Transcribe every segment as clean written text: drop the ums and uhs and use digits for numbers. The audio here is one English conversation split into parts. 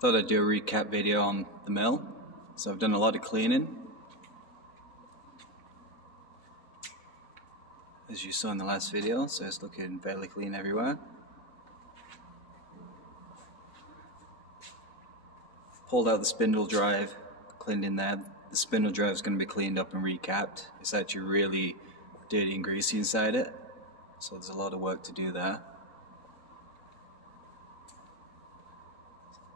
Thought I'd do a recap video on the mill. So I've done a lot of cleaning, as you saw in the last video, so it's looking fairly clean everywhere. Pulled out the spindle drive, cleaned in there. The spindle drive is going to be cleaned up and recapped. It's actually really dirty and greasy inside it, so there's a lot of work to do there.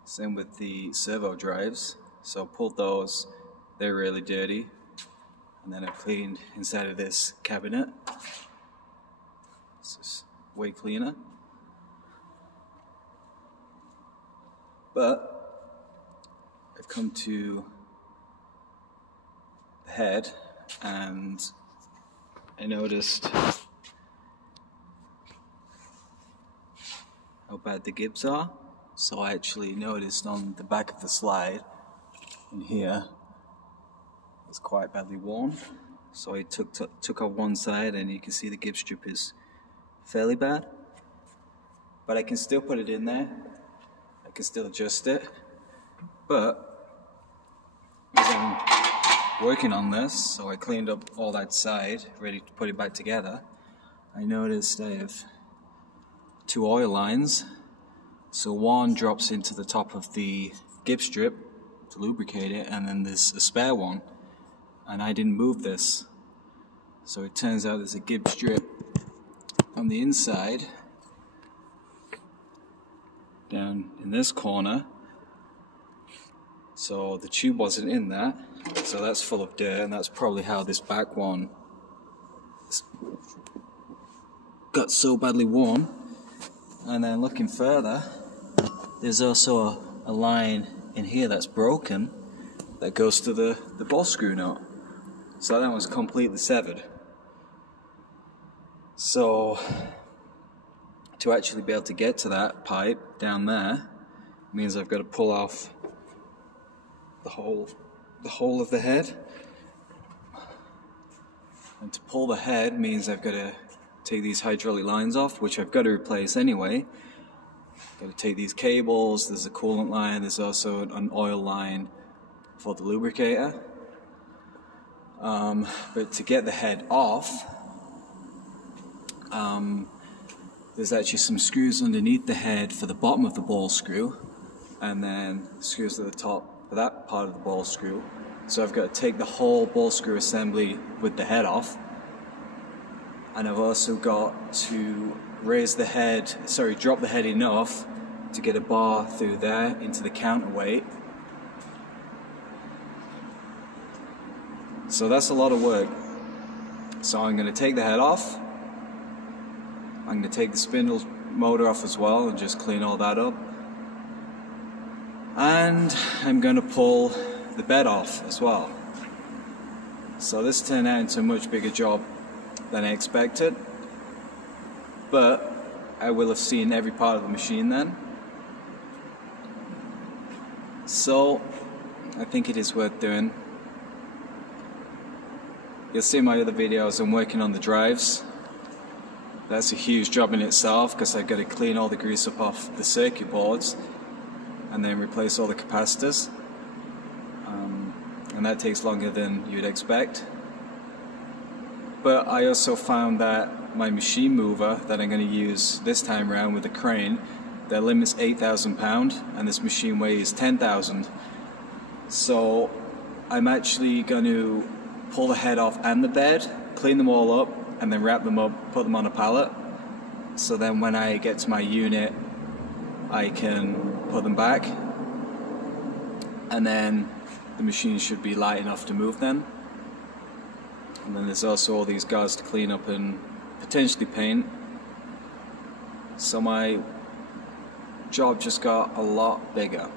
Same with the servo drives. So I pulled those, they're really dirty, and then I cleaned inside of this cabinet. This is way cleaner. But I've come to the head and I noticed how bad the gibs are. So I actually noticed on the back of the slide in here it's quite badly worn. So I took off one side and you can see the gib strip is fairly bad. But I can still put it in there. I can still adjust it. But as I'm working on this, so I cleaned up all that side, ready to put it back together, I noticed I have two oil lines. So one drops into the top of the gib strip to lubricate it, and then there's a spare one, and I didn't move this. So it turns out there's a gib strip on the inside down in this corner. So the tube wasn't in there, so that's full of dirt, and that's probably how this back one got so badly worn. And then looking further, there's also a line in here that's broken that goes to the ball screw nut. So that one's completely severed. So to actually be able to get to that pipe down there means I've got to pull off the whole of the head. And to pull the head means I've got to take these hydraulic lines off, which I've got to replace anyway. Got to take these cables, there's a coolant line, there's also an oil line for the lubricator. But to get the head off, there's actually some screws underneath the head for the bottom of the ball screw, and then screws at the top for that part of the ball screw. So I've got to take the whole ball screw assembly with the head off. And I've also got to drop the head enough to get a bar through there into the counterweight. So that's a lot of work. So I'm going to take the head off. I'm going to take the spindle motor off as well and just clean all that up. And I'm going to pull the bed off as well. So this turned out into a much bigger job than I expected, but I will have seen every part of the machine then. So I think it is worth doing. You'll see my other videos, I'm working on the drives. That's a huge job in itself because I've got to clean all the grease up off the circuit boards and then replace all the capacitors. And that takes longer than you'd expect. But I also found that my machine mover that I'm going to use this time around with the crane, their limit's 8,000 pounds and this machine weighs 10,000. So I'm actually going to pull the head off and the bed, clean them all up, and then wrap them up, put them on a pallet. So then when I get to my unit, I can put them back, and then the machine should be light enough to move then. And then there's also all these guards to clean up and potentially paint. So my job just got a lot bigger.